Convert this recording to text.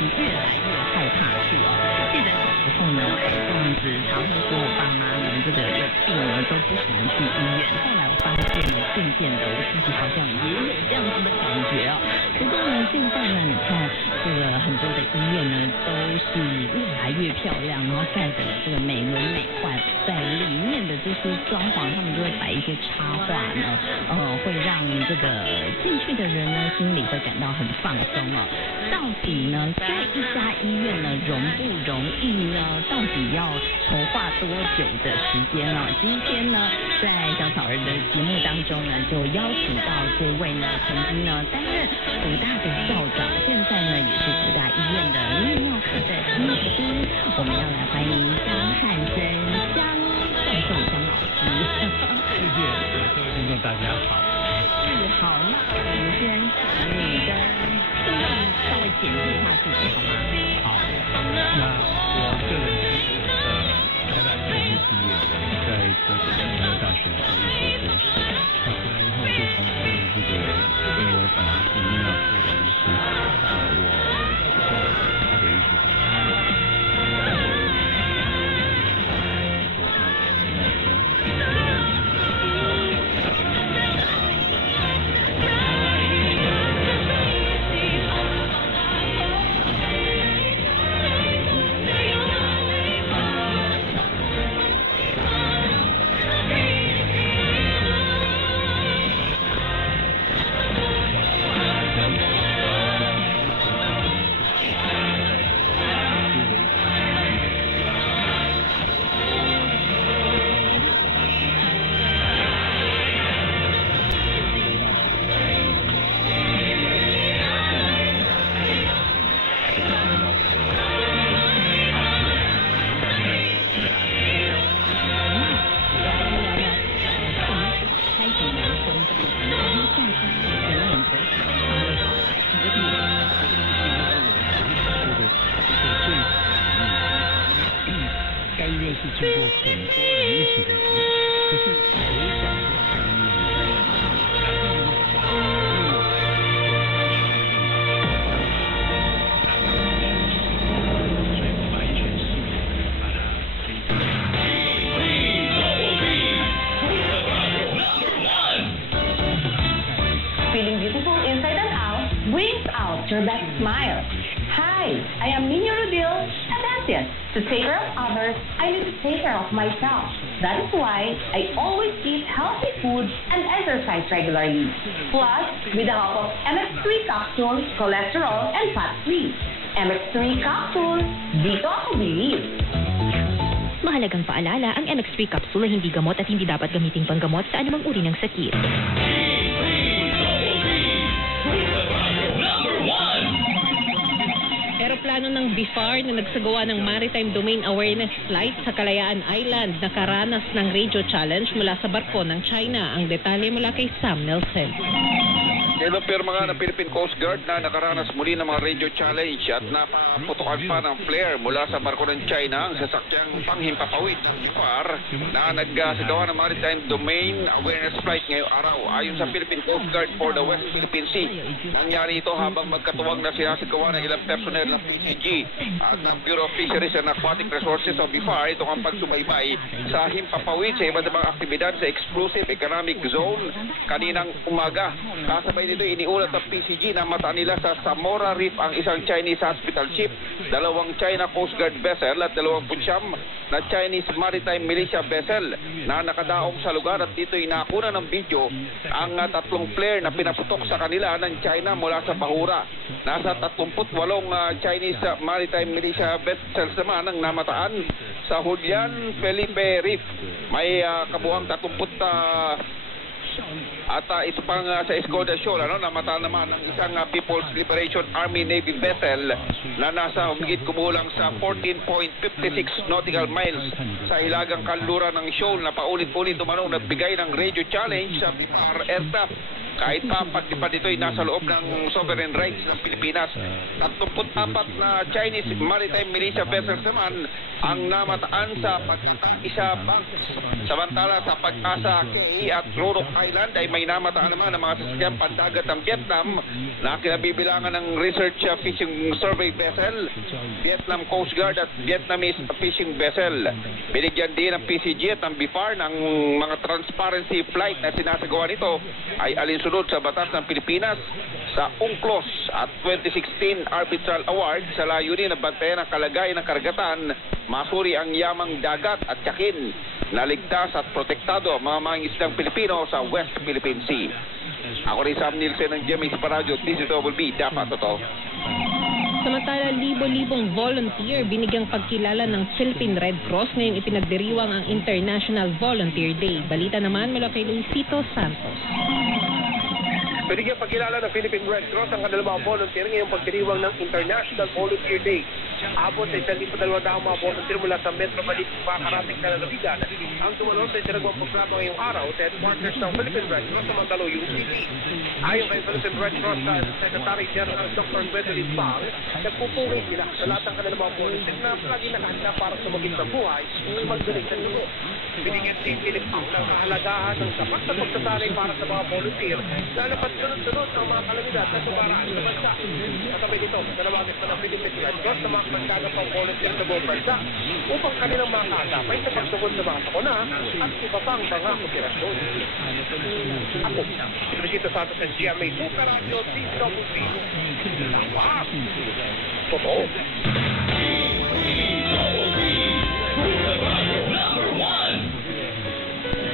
是越来越害怕去哦。记得小时候呢，这样子常会说我爸妈呢，这个有病呢都不喜欢去医院。后来我发现呢，渐渐的我自己好像也有这样子的感觉哦。不过呢，现在呢，你看这个很多的医院呢，都是越来越漂亮，然后盖的这个美轮美奂，在里面的这些装潢，他们就会摆一些插画呢，会让这个进去的人呢心里会感到很放松哦。到底呢，在一家医院呢容不容易呢？到底要筹划多久的时间呢？今天呢，在小草人的节目当中呢，就邀请到这位呢，曾经呢担任辅大的校长，现在呢也是辅大医院的泌尿科的医师。我们要来欢迎江汉生江教授江老师。谢谢各位听众，大家好。好，那我们先请你跟听众稍微简介一下自己好吗？好，那我个人是台大医学毕业的，在德国的牛大学读医学博士，回来以后就从事这个，因为我本来是泌尿科的医师，我台北医学大学。该医院是经过很多人一起的，可是从小就在医院。Feeling beautiful inside and out brings out your best smile. Hi, I am Nina Rodil, a dentist. To take care of others, I need to take care of myself. That is why I always eat healthy food and exercise regularly. Plus, with the help of MX3 capsules, cholesterol, and fat-free. MX3 capsules, dito ako believe. Mahalagang paalala, ang MX3 capsule ay hindi gamot at hindi dapat gamiting panggamot sa anumang uri ng sakit. Aeroplano ng BIFAR na nagsagawa ng Maritime Domain Awareness Flight sa Kalayaan Island nakaranas ng radio challenge mula sa barko ng China. Ang detalye mula kay Sam Nelson. Kinopirma nga ng Philippine Coast Guard na nakaranas muli ng mga radio challenge at napaputukan pa ng flare mula sa barko ng China ang sasakyang panghimpapawid ng BIFAR na nagsagawa ng Maritime Domain Awareness Flight ngayong araw. Ayon sa Philippine Coast Guard for the West Philippine Sea, nangyari ito habang magkatuwang na sinasagawa ng ilang personnel ng PCG at ng Bureau of Fisheries and Aquatic Resources o BIFAR. Ito ang pagsubaybay sa himpapawid sa iba't ibang aktibidad sa Exclusive Economic Zone kaninang umaga. Kasabay dito iniulat ng PCG na mata nila sa Samora Reef ang isang Chinese hospital ship, dalawang China Coast Guard vessel at 29 na Chinese Maritime Militia vessel na nakadaong sa lugar at dito inakuna ng video ang tatlong flare na pinaputok sa kanila ng China mula sa bahura. Nasa 38 Chinese Maritime Militia vessels naman ang namataan sa Julian Felipe Reef. May kabuhang 30 at ito pang sa Escoda Shoal, namata naman ng isang People's Liberation Army Navy vessel na nasa humigit kumulang sa 14.56 nautical miles sa hilagang kanluran ng shoal na paulit-ulit tumanong nagbigay ng radio challenge sa BIFAR aircraft. Kahit pa pagtipad ito ay nasa loob ng sovereign rights ng Pilipinas. 34 na Chinese Maritime Militia vessels naman ang namataan sa Pag-asa Banks. Samantala sa Pag-asa K at Roanoke Island ay may namataan naman ng mga sasakyang pandagat ng Vietnam na kinabibilangan ng Research Fishing Survey Vessel, Vietnam Coast Guard at Vietnamese Fishing Vessel. Binigyan din ng PCG at ng BIFAR ng mga transparency flight na sinasagawa nito ay alinsunod sa batas ng Pilipinas sa UNCLOS at 2016 Arbitral Award sa layunin na bantayan ang kalagayan ng karagatan, masuri ang yamang dagat at tiyakin na ligtas at protektado ang mga mangingisdang Pilipino sa West Philippine Sea. Ako rin Sam Nielsen ng GMA Radyo, DZWB, dapat totoo. Samantala, libo-libong volunteer binigyang pagkilala ng Philippine Red Cross ngayong ipinagdiriwang ang International Volunteer Day. Balita naman mula kay Luisito Santos. Binigyan pagkilala ng Philippine Red Cross ang kanilang mga volunteer ngayong pagdiriwang ng International Volunteer Day. Abot sa 1,200 mga volunteer mula sa Metro Manila makakarating na lalawigan ang tumalon sa itinagawang programa ngayong araw sa headquarters ng Philippine Red Cross sa Mandaluyong City. Ayon kay Philippine Red Cross Secretary General Dr. Gwendolyn Bang, nagpupuri sila sa lahat ng kanilang mga volunteer na lagi nakahanda para sumagip sa buhay ng magdulig ng dugo. Binigyan si Philip Pang ng kahalagahan ng sapat na pagsasanay para sa mga volunteer na sunod-sunod ang mga kalamidad na sumaraan sa bansa. Katabi nito, nanawagan pa ng Philippine Red Cross na mga magkagap ang volunteer sa buong bansa upang kanilang makakapay sa pagtugon sa mga sakuna at iba pang mga operasyon. Ako, Luisito Santos ng GMA Super Radio DZWB. Dapat! Totoo!